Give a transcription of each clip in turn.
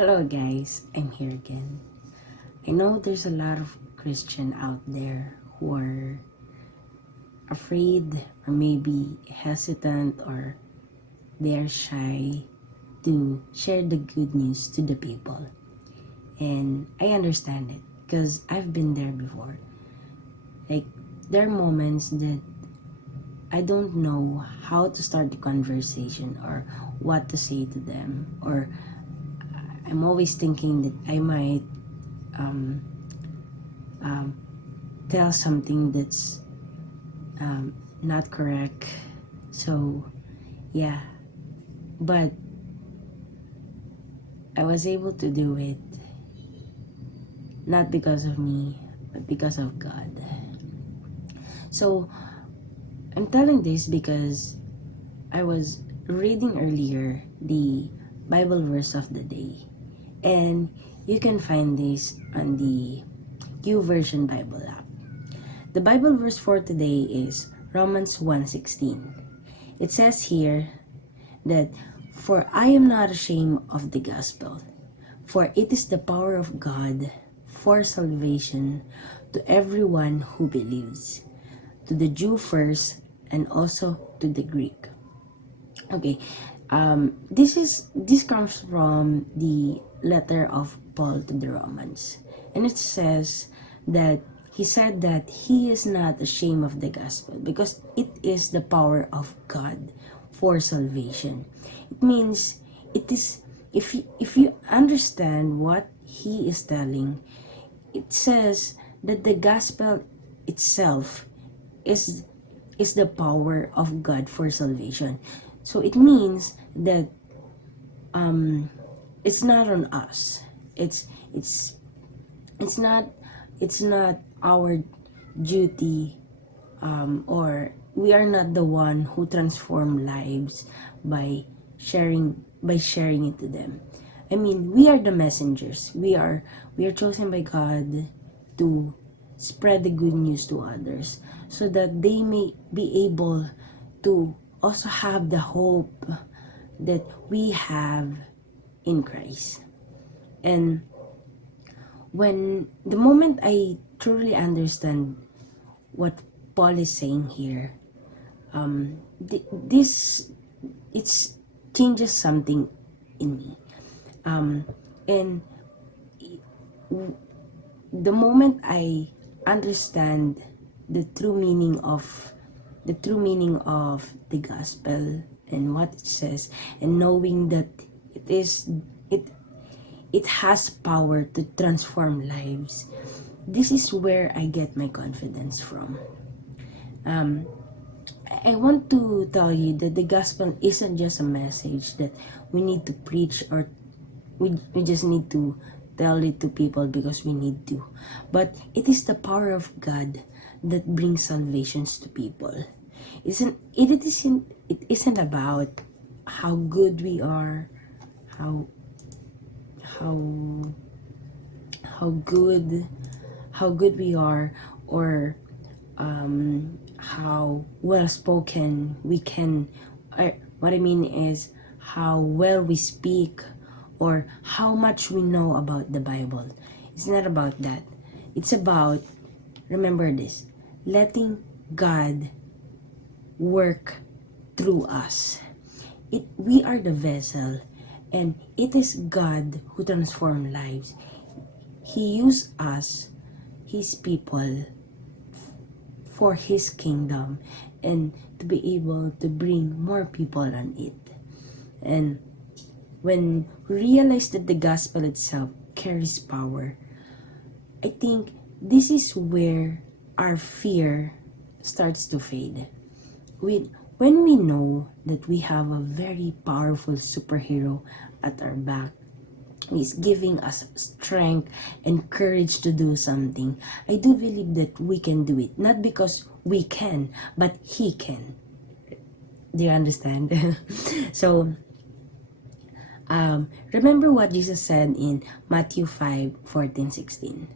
Hello guys, I'm here again. I know there's a lot of Christian out there who are afraid or maybe hesitant or they are shy to share the good news to the people. And I understand it because I've been there before. Like there are moments that I don't know how to start the conversation or what to say to them, or I'm always thinking that I might um, tell something that's not correct. So yeah, but I was able to do it not because of me but because of God. So I'm telling this because I was reading earlier the Bible verse of the day, and you can find this on the YouVersion Bible app. The Bible verse for today is Romans 1:16. It says here that, "For I am not ashamed of the gospel, for it is the power of God for salvation to everyone who believes, to the Jew first and also to the Greek." Okay, this comes from the letter of Paul to the Romans, and it says that he said that he is not ashamed of the gospel because it is the power of God for salvation. It means it is, if you understand what he is telling, it says that the gospel itself is the power of God for salvation. So it means that it's not on us. It's not our duty, or we are not the one who transform lives by sharing it to them. I mean, we are the messengers. We are chosen by God to spread the good news to others so that they may be able to also have the hope that we have in Christ. And when the moment I truly understand what Paul is saying here, this it's changes something in me. And the moment I understand the true meaning of the gospel and what it says, and knowing that it it has power to transform lives, this is where I get my confidence from. I want to tell you that the gospel isn't just a message that we need to preach, or we just need to tell it to people because we need to, but it is the power of God that brings salvations to people. It isn't about how good we are, how how how good we are, or how well spoken we can, or what I mean is how well we speak, or how much we know about the Bible. It's not about that. It's about, remember this, letting God work through us. We are the vessel, and it is God who transforms lives. He used us, his people, for his kingdom, and to be able to bring more people on it. And when we realize that the gospel itself carries power, I think this is where our fear starts to fade. When we know that we have a very powerful superhero at our back, who is giving us strength and courage to do something, I do believe that we can do it. Not because we can, but he can. Do you understand? So, remember what Jesus said in Matthew 5:14-16.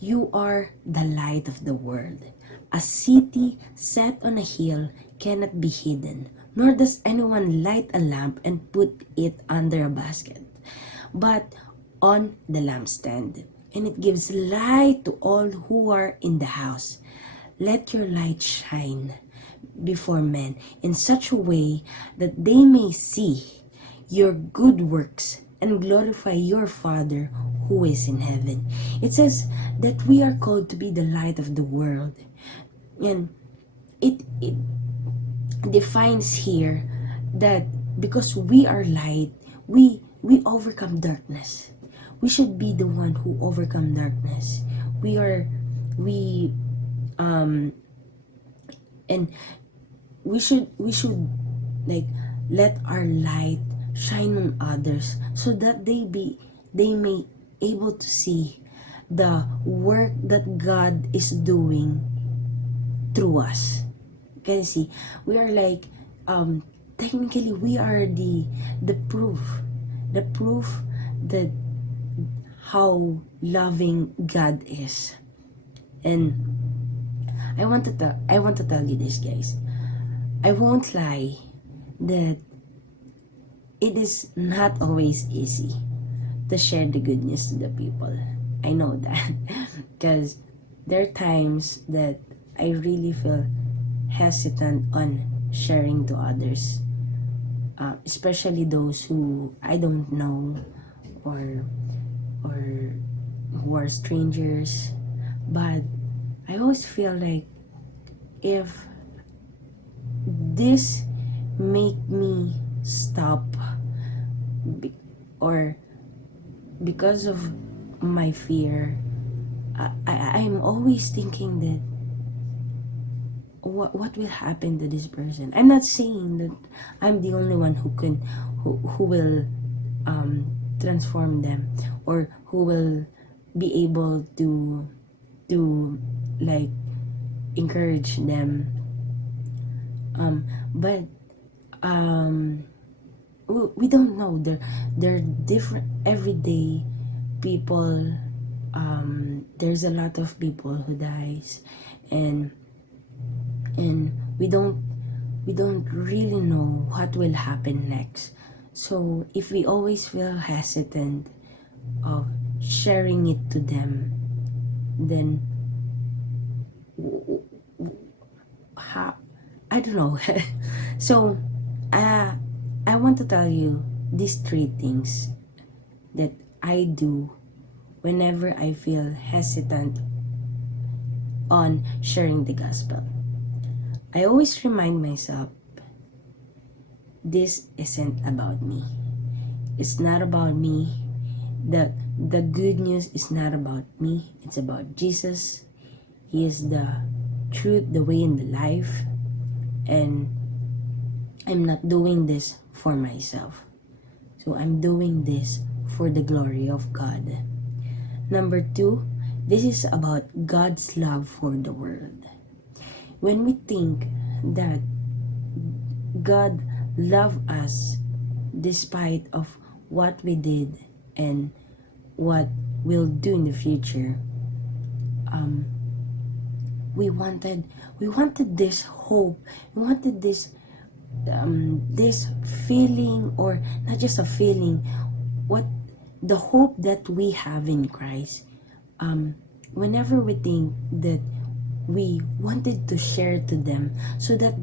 You are the light of the world. A city set on a hill cannot be hidden, nor does anyone light a lamp and put it under a basket, but on the lampstand, and it gives light to all who are in the house. Let your light shine before men in such a way that they may see your good works and glorify your Father who is in heaven. It says that we are called to be the light of the world. And it defines here that because we are light, we overcome darkness. We should be the one who overcome darkness. We and we should like let our light shine on others so that they may able to see the work that God is doing through us. You can see we are like technically we are the proof that how loving God is. And I want to tell you this, guys. I won't lie that it is not always easy to share the good news to the people. I know that because there are times that I really feel hesitant on sharing to others, especially those who I don't know or or who are strangers. But I always feel like if this make me stop or because of my fear, I'm always thinking that what will happen to this person. I'm not saying that I'm the only one who will transform them or who will be able to like encourage them, but we don't know. They're different everyday people. There's a lot of people who dies, and we don't really know what will happen next. So if we always feel hesitant of sharing it to them, then how, I don't know. So I want to tell you these three things that I do whenever I feel hesitant on sharing the gospel. I always remind myself, this isn't about me. It's not about me. The good news is not about me. It's about Jesus. He is the truth, the way, and the life. And I'm not doing this for myself. So I'm doing this for the glory of God. Number two, this is about God's love for the world. When we think that God loved us despite of what we did and what we'll do in the future, we wanted this hope. We wanted this feeling, or not just a feeling, what the hope that we have in Christ. Whenever we think that we wanted to share to them so that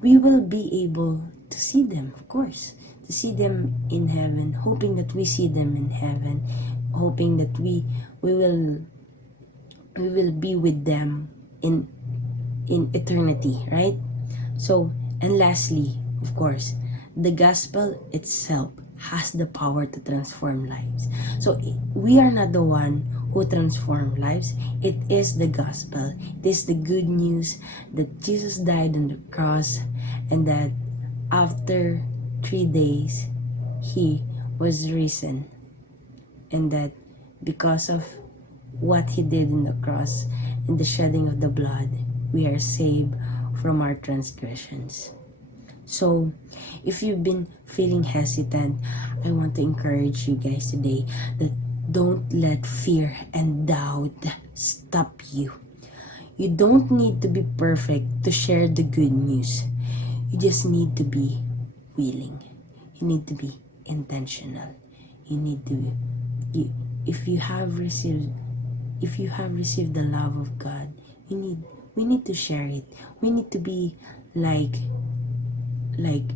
we will be able to see them, of course, to see them in heaven, hoping that we see them in heaven, hoping that we will be with them in eternity, right? So, and lastly, of course, the gospel itself has the power to transform lives. So we are not the one who transform lives. It is the gospel. It is the good news that Jesus died on the cross, and that after 3 days he was risen, and that because of what he did in the cross and the shedding of the blood, we are saved from our transgressions. So, if you've been feeling hesitant, I want to encourage you guys today that don't let fear and doubt stop you. You don't need to be perfect to share the good news. You just need to be willing. You need to be intentional. you need to, you if you have received the love of God, we need to share it. We need to be like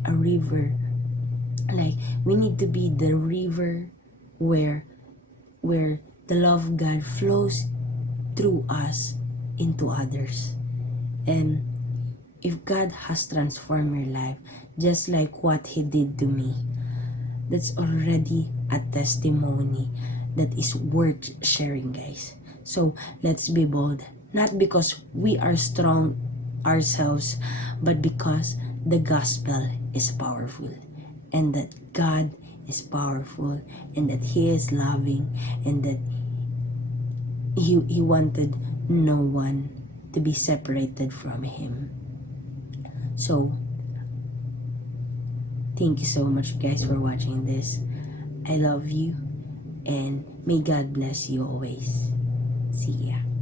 a river. Like, we need to be the river where the love of God flows through us into others. And if God has transformed your life just like what He did to me, that's already a testimony that is worth sharing, guys. So let's be bold, not because we are strong ourselves, but because the gospel is powerful, and that God is powerful, and that He is loving, and that He wanted no one to be separated from Him. So thank you so much, guys, for watching this. I love you, and may God bless you always. See ya.